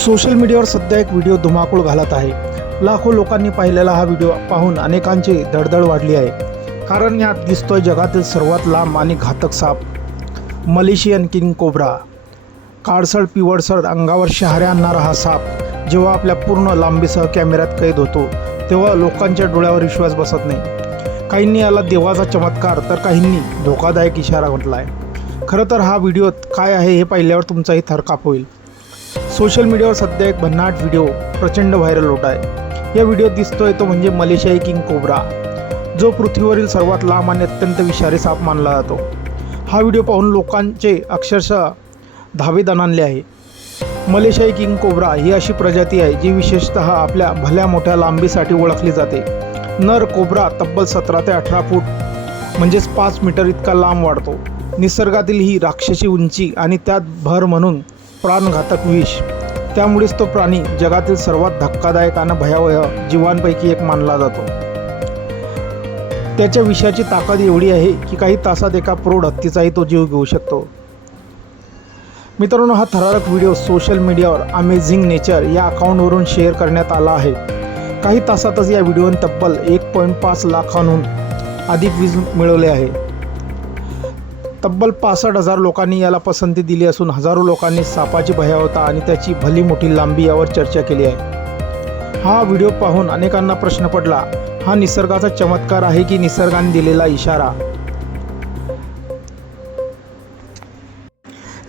Social मीडियावर सध्या एक व्हिडिओ धुमाकूळ घालत आहे। लाखो लोकांनी पाहिलेला हा व्हिडिओ पाहून अनेकांची धडधड वाढली आहे। कारण यात दिसतोय जगातील सर्वात लांब आणि घातक साप मलेशियन किंग कोब्रा। काळसर पिवळसर अंगावर शहारे आणणारा हा साप जेव्हा आपल्या पूर्ण लांबीसह कॅमेऱ्यात कैद होतो तेव्हा लोकांच्या डोळ्यावर विश्वास बसत नाही। काहींनी याला देवाचा चमत्कार तर काहींनी धोकादायक इशारा म्हटला आहे। खरं तर हा व्हिडिओ काय आहे हे पाहिल्यावर तुमचाही थरकाप होईल। सोशल मीडियावर सध्या एक भन्नाट व्हिडिओ प्रचंड व्हायरल होत आहे। या व्हिडिओत दिसतोय तो म्हणजे मलेशियाई किंग कोब्रा, जो पृथ्वीवरील सर्वात लांब आणि अत्यंत विषारी साप मानला जातो। हा व्हिडिओ पाहून लोकांचे अक्षरशः धावे दणाणले आहे। मलेशियाई किंग कोब्रा ही अशी प्रजाती आहे जी विशेषतः आपल्या भल्या मोठ्या लांबीसाठी ओळखली जाते। नर कोब्रा तब्बल 17 ते 18 फूट म्हणजेच 5 मीटर इतका लांब वाढतो। निसर्गातील ही राक्षसी उंची आणि त्यात भर म्हणून प्राणघातक विष, त्यामुळेच तो प्राणी जगातील सर्वात धक्कादायक आणि भयावह जीवांपैकी एक मानला जातो। त्याच्या विषाची ताकद एवढी आहे की काही तासात एका प्रौढ हत्तीचाही तो जीव घेऊ शकतो। मित्रांनो, हा थरारक व्हिडिओ सोशल मीडियावर अमेझिंग नेचर या अकाउंटवरून शेअर करण्यात आला आहे। काही तासातच या व्हिडिओने तब्बल 1.5 लाखांहून अधिक व्ह्यूज मिळवले आहे। तब्बल 65,000 लोकांनी याला पसंती दिली असून हजारो लोकांनी सापाची भयावहता आणि त्याची भली मोठी लांबी यावर चर्चा केली आहे। हा व्हिडिओ पाहून अनेकांना प्रश्न पडला, हा निसर्गाचा चमत्कार आहे की निसर्गाने दिलेला इशारा?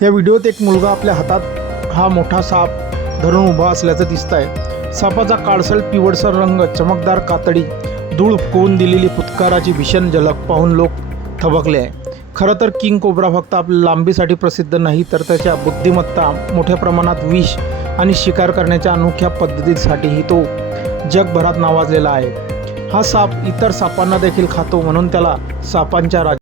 या व्हिडिओत एक मुलगा आपल्या हातात हा मोठा साप धरून उभा असल्याचं दिसत आहे। सापाचा काळसर पिवळसर रंग, चमकदार कातडी, धूळ फुकवून दिलेली फुटकाराची भीषण झलक पाहून लोक थबकले आहे। खरं तर किंग कोब्रा फक्त आपल्या लांबीसाठी प्रसिद्ध नाही, तर त्याच्या बुद्धिमत्ता, मोठ्या प्रमाणात विष आणि शिकार करण्याच्या अनोख्या पद्धतीसाठीही तो जगभरात नावाजलेला आहे। हा साप इतर सापांना देखील खातो, म्हणून त्याला सापांच्या